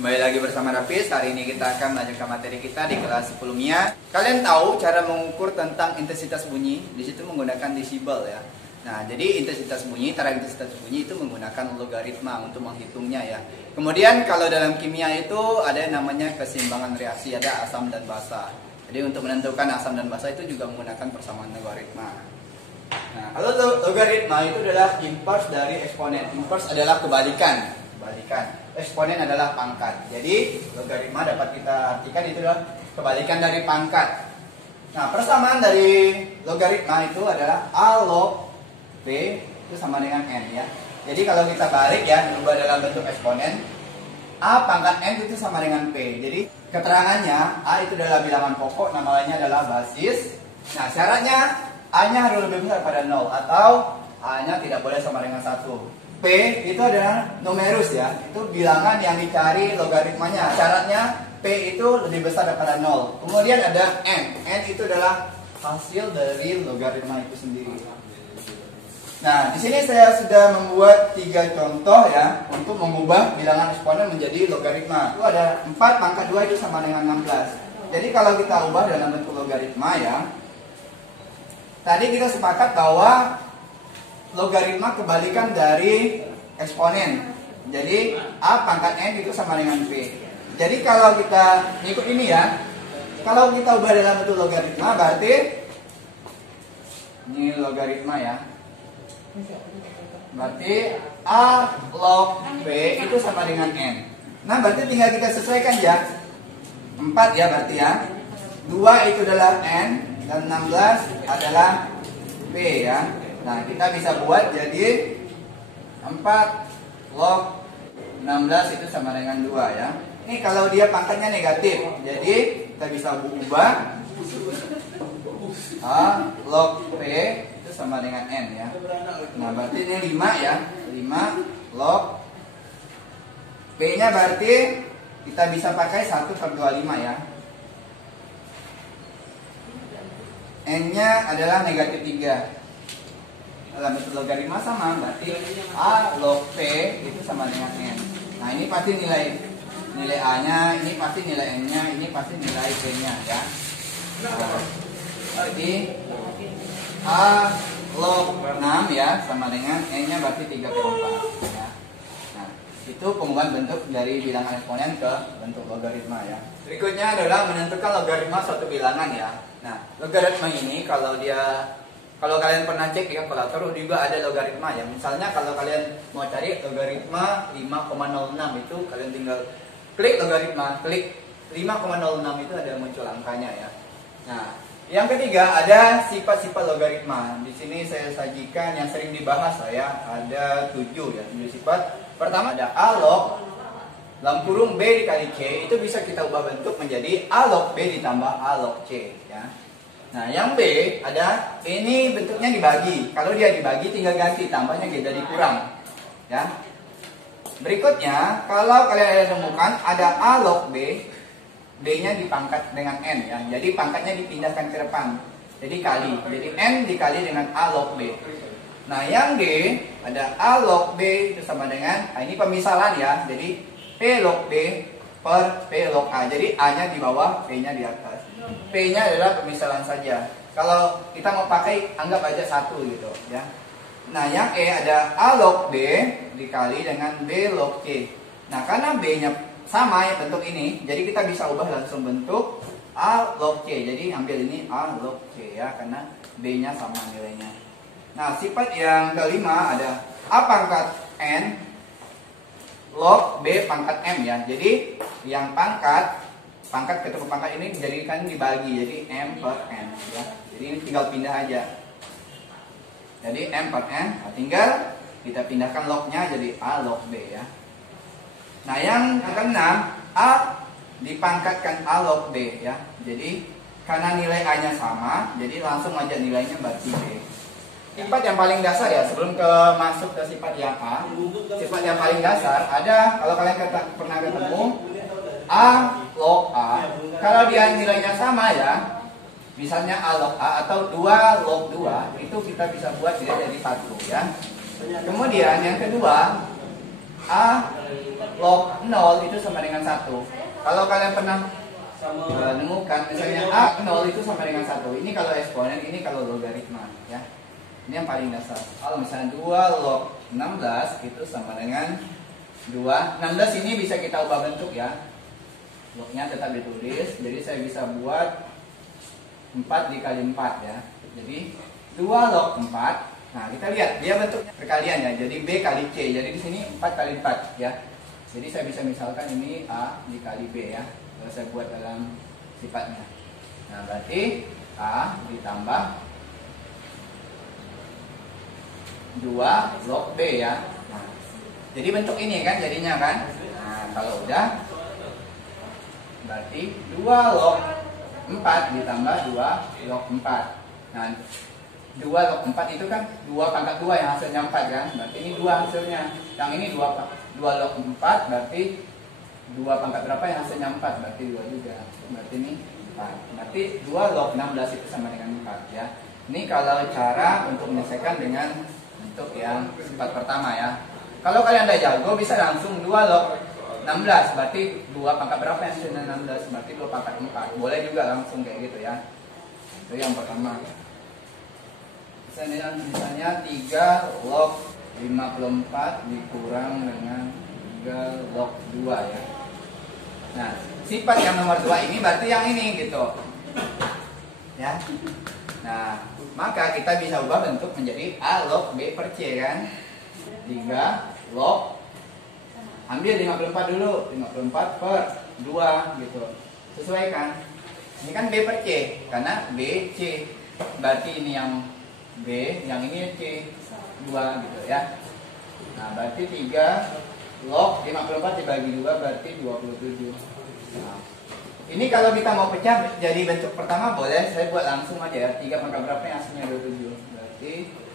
Kembali lagi bersama Rafis. Hari ini kita akan melanjutkan materi kita di kelas 10 MIA. Kalian tahu cara mengukur tentang intensitas bunyi? Di situ menggunakan desibel ya. Nah, jadi intensitas bunyi, tara intensitas bunyi itu menggunakan logaritma untuk menghitungnya ya. Kemudian kalau dalam kimia itu ada yang namanya keseimbangan reaksi, ada asam dan basa. Jadi untuk menentukan asam dan basa itu juga menggunakan persamaan logaritma. Nah, kalau logaritma itu adalah inverse dari eksponen. Inverse adalah kebalikan. Eksponen adalah pangkat. Jadi logaritma dapat kita artikan itu adalah kebalikan dari pangkat. Nah, persamaan dari logaritma itu adalah A log P itu sama dengan N ya. Jadi kalau kita balik ya, berubah dalam bentuk eksponen, A pangkat N itu sama dengan P. Jadi keterangannya A itu adalah bilangan pokok, nama lainnya adalah basis. Nah, syaratnya A-nya harus lebih besar pada 0 atau A-nya tidak boleh sama dengan 1. P itu adalah numerus ya, itu bilangan yang dicari logaritmanya. Syaratnya P itu lebih besar daripada 0. Kemudian ada N. N itu adalah hasil dari logaritma itu sendiri. Nah, di sini saya sudah membuat 3 contoh ya untuk mengubah bilangan eksponen menjadi logaritma. Itu ada 4 pangkat 2 itu sama dengan 16. Jadi kalau kita ubah dalam bentuk logaritma ya, tadi kita sepakat bahwa logaritma kebalikan dari eksponen. Jadi A pangkat N itu sama dengan P. Jadi kalau kita ngikut ini ya, kalau kita ubah dalam bentuk logaritma berarti ini logaritma ya. Berarti A log P itu sama dengan N. Nah, berarti tinggal kita sesuaikan ya. 4 ya berarti ya. 2 itu adalah N dan 16 adalah P ya. Nah, kita bisa buat jadi 4 log 16 itu sama dengan 2 ya. Ini kalau dia pangkatnya negatif, jadi kita bisa ubah A log P itu sama dengan N ya. Nah, berarti ini 5 ya. 5 log P nya berarti kita bisa pakai 1/25 ya. N nya adalah negatif 3. Dalam bentuk logaritma sama, berarti A log P itu sama dengan N. Nah, ini pasti nilai A nya, ini pasti nilai N nya, ini pasti nilai P nya ya. Nah, jadi A log 6 ya sama dengan N nya berarti 3/4 ya. Nah, itu pengubahan bentuk dari bilangan eksponen ke bentuk logaritma ya. Berikutnya adalah menentukan logaritma suatu bilangan ya. Nah, logaritma ini kalau kalian pernah cek di kalkulator juga ada logaritma ya. Misalnya kalau kalian mau cari logaritma 5,06 itu kalian tinggal klik logaritma, klik 5,06 itu ada muncul angkanya ya. Nah, yang ketiga ada sifat-sifat logaritma. Di sini saya sajikan yang sering dibahas ya, ada 7 ya, 7 sifat. Pertama ada A log dalam kurung B dikali C, itu bisa kita ubah bentuk menjadi A log B ditambah A log C ya. Nah, yang B ada ini bentuknya dibagi. Kalau dia dibagi tinggal ganti tambahnya jadi kurang. Ya. Berikutnya, kalau kalian ada temukan ada A log B, B-nya dipangkat dengan N ya. Jadi pangkatnya dipindahkan ke depan. Jadi kali. Jadi N dikali dengan A log B. Nah, yang D ada A log B itu sama dengan ini pemisalan ya. Jadi P log B per P log A. Jadi A-nya di bawah, P-nya di atas. P-nya adalah pemisalan saja. Kalau kita mau pakai anggap aja 1 gitu ya. Nah, yang E ada A log B dikali dengan B log C. Nah, karena B-nya sama ya bentuk ini, jadi kita bisa ubah langsung bentuk A log C. Jadi ambil ini A log C ya, karena B-nya sama nilainya. Nah, sifat yang kelima ada A pangkat N log B pangkat M ya. Jadi yang pangkat ketemu pangkat ini dijadikan dibagi, jadi M per N ya. Jadi ini tinggal pindah aja. Jadi M per N, nah tinggal kita pindahkan lognya jadi A log B ya. Nah, yang keenam A dipangkatkan A log B ya. Jadi karena nilai A-nya sama, jadi langsung aja nilainya berarti B. Sifat yang paling dasar ya, sebelum masuk ke sifat yang A, sifat yang paling dasar ada, kalau kalian pernah ketemu A log A, kalau dia nilainya sama ya, misalnya A log A atau 2 log 2, itu kita bisa buat dia jadi 1 ya. Kemudian yang kedua, A log 0 itu sama dengan 1. Kalau kalian pernah menemukan misalnya A 0 itu sama dengan 1. Ini kalau eksponen, ini kalau logaritma ya. Ini yang paling dasar. Kalau misalnya 2 log 16 itu sama dengan 2. 16 ini bisa kita ubah bentuk ya. Lognya tetap ditulis. Jadi saya bisa buat 4 dikali 4 ya. Jadi 2 log 4. Nah, kita lihat dia bentuknya perkalian ya. Jadi B kali C. Jadi di sini 4 kali 4 ya. Jadi saya bisa misalkan ini A dikali B ya. Kalau saya buat dalam sifatnya. Nah, berarti A ditambah 2 log B ya. Nah, jadi bentuk ini kan jadinya kan. Nah, kalau udah berarti 2 log 4 ditambah 2 log 4. Nah, 2 log 4 itu kan 2 pangkat 2 yang hasilnya 4 kan. Berarti ini 2 hasilnya. Yang ini 2 log 4 berarti 2 pangkat berapa yang hasilnya 4? Berarti 2 juga. Berarti ini 4. Berarti 2 log 16 itu sama dengan 4 ya. Ini kalau cara untuk menyelesaikan dengan bentuk yang sifat pertama ya. Kalau kalian udah jago bisa langsung 2 log 16. Berarti 2 pangkat berapa yang hasilnya 16? Berarti 2 pangkat 4. Boleh juga langsung kayak gitu ya. Itu yang pertama. Misalnya 3 log 54 dikurang dengan 3 log 2 ya. Nah, sifat yang nomor 2 ini berarti yang ini gitu. Ya. Nah, maka kita bisa ubah bentuk menjadi A log B per C kan. 3 log, ambil 54 dulu, 54 per 2 gitu. Sesuaikan. Ini kan B per C karena B C. Berarti ini yang B, yang ini C 2 gitu ya. Nah, berarti 3 log 54 dibagi 2 berarti 27. Nah, ini kalau kita mau pecah jadi bentuk pertama boleh saya buat langsung aja ya. 3 pangkat berapa yang hasilnya 27? Berarti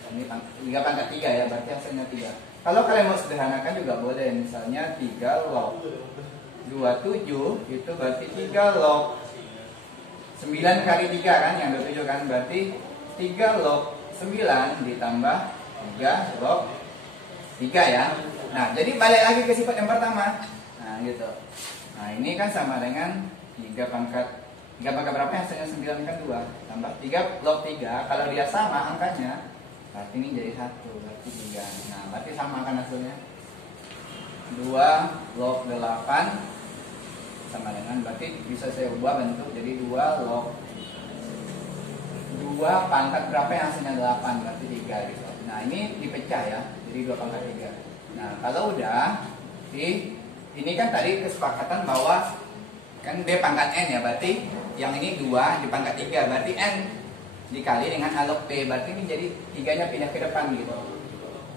ini 3 pangkat 3 ya, berarti hasilnya 3. Kalau kalian mau sederhanakan juga boleh. Misalnya 3 log 27 itu berarti 3 log 9 kali 3 kan yang 27 kan, berarti 3 log 9 ditambah 3 log 3 ya. Nah, jadi balik lagi ke sifat yang pertama. Nah, gitu. Nah, ini kan sama dengan 3 pangkat berapa yang hasilnya 9 kan 2 tambah 3 log 3. Kalau dia sama angkanya berarti ini jadi 1, berarti 3. Nah, berarti sama kan hasilnya 2 log 8 sama dengan, berarti bisa saya ubah bentuk jadi 2 log 2 pangkat berapa yang hasilnya 8 berarti 3 gitu. Nah, ini dipecah ya, jadi 2 pangkat 3. Nah, kalau udah ini kan tadi kesepakatan bahwa kan B pangkat N ya, berarti yang ini 2 di pangkat 3 berarti N dikali dengan A log B, berarti ini jadi 3-nya pindah ke depan gitu.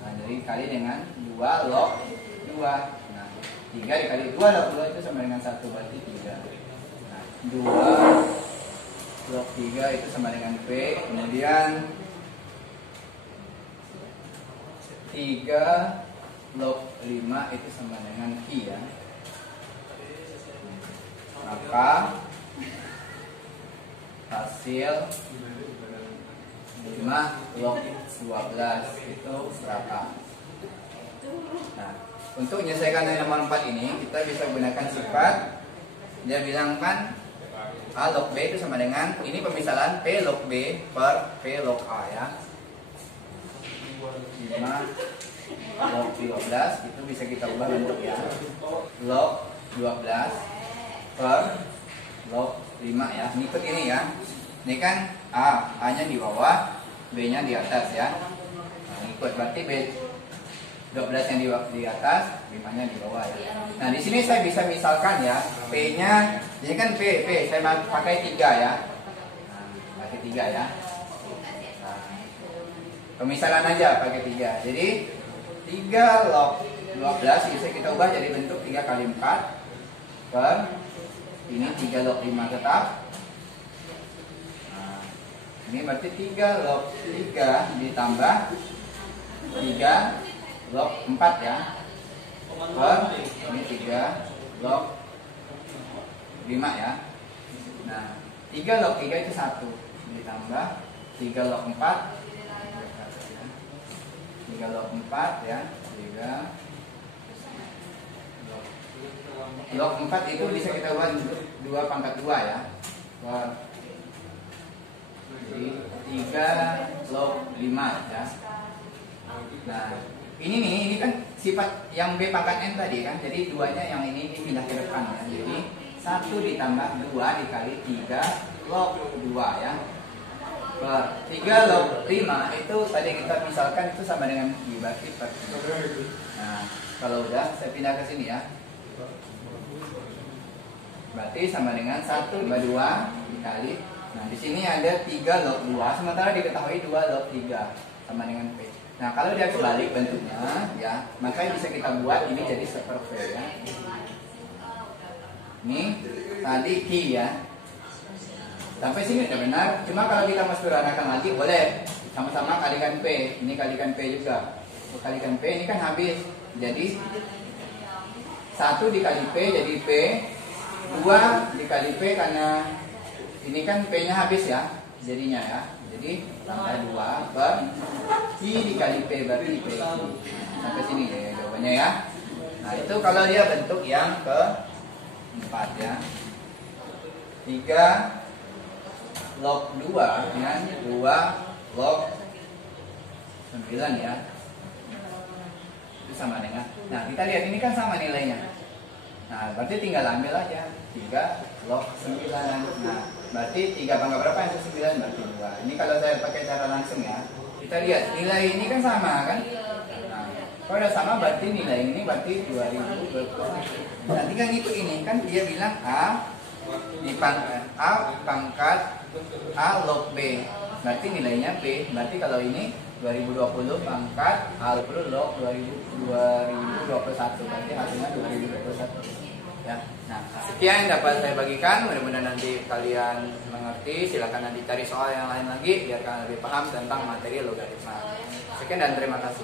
Nah, jadi kali dengan 2 log 2. Nah, 3 dikali 2 log 2 itu sama dengan 1 berarti 3. Nah, 2 log 3 itu sama dengan P, kemudian 3 log 5 itu sama dengan Q ya. Maka hasil 5 log 12 itu berapa? Nah, untuk menyelesaikan yang nomor 4 ini kita bisa gunakan sifat. Dia bilang kan A log B itu sama dengan, ini pemisalan P log B per P log A ya. 5 log 12 itu bisa kita ubah bentuk ya. Log 12 per log 5 ya. Ngikut ini ya. Ini kan A-nya di bawah, B-nya di atas ya. Nah, ngikut berarti B 12 yang di atas, 5-nya di bawah ya. Nah, di sini saya bisa misalkan ya, P-nya, ini kan P, saya pakai 3 ya. Nah, pakai 3 ya. Nah, pemisalan aja pakai 3. Jadi 3 log 12 bisa kita ubah jadi bentuk 3 kali 4 per ini 3 log 5 tetap. Nah, ini berarti 3 log 3 ditambah 3 log 4 ya. Per ini 3 log 5 ya. Nah, 3 log 3 itu 1 ditambah 3 log 4 3 log 4 ya, 3 log 4 itu bisa kita buat 2 pangkat 2 ya. Jadi 3 log 5 ya. Nah, ini kan sifat yang B pangkat N tadi kan. Jadi duanya yang ini dipindah ke depan ya. Jadi 1 ditambah 2 dikali 3 log 2 ya. 3 log 5 itu tadi kita misalkan itu sama dengan berarti per. Nah, kalau udah saya pindah ke sini ya. Berarti sama dengan 1 tambah 2 dikali. Nah, di sini ada 3 log 2 sementara diketahui 2 log 3 sama dengan P. Nah, kalau dia kebalik bentuknya ya, maka bisa kita buat ini jadi seperti V ya. Ini tadi Q ya. Sampai sini sudah benar. Cuma kalau kita mau sederhanakan lagi boleh sama-sama kalikan P. Ini kalikan P juga. Kalikan P ini kan habis. Jadi 1 dikali P jadi P. 2 dikali P karena ini kan P-nya habis ya. Jadinya ya. Jadi tambah 2 per I dikali P berarti P. Sampai sini ya jawabannya ya. Nah, itu kalau dia bentuk yang keempat ya. 3 log 2 dengan 2 log 9 ya. Itu sama dengan. Nah, kita lihat ini kan sama nilainya. Nah, berarti tinggal ambil aja 3 log 9. Nah, berarti 3 pangkat berapa yang 9 berarti 2. Ini kalau saya pakai cara langsung ya. Kita lihat nilai ini kan sama kan? Nah, kalau udah sama berarti nilai ini berarti 2020. Nah, tinggal ngikut ini kan dia bilang A di pangkat A log B. Berarti nilainya B. Berarti kalau ini 2020 pangkat A log 2021. Berarti hasilnya 2021. Ya. Nah, sekian yang dapat saya bagikan. Mudah-mudahan nanti kalian mengerti. Silakan nanti cari soal yang lain lagi biar kalian lebih paham tentang materi logaritma. Sekian dan terima kasih.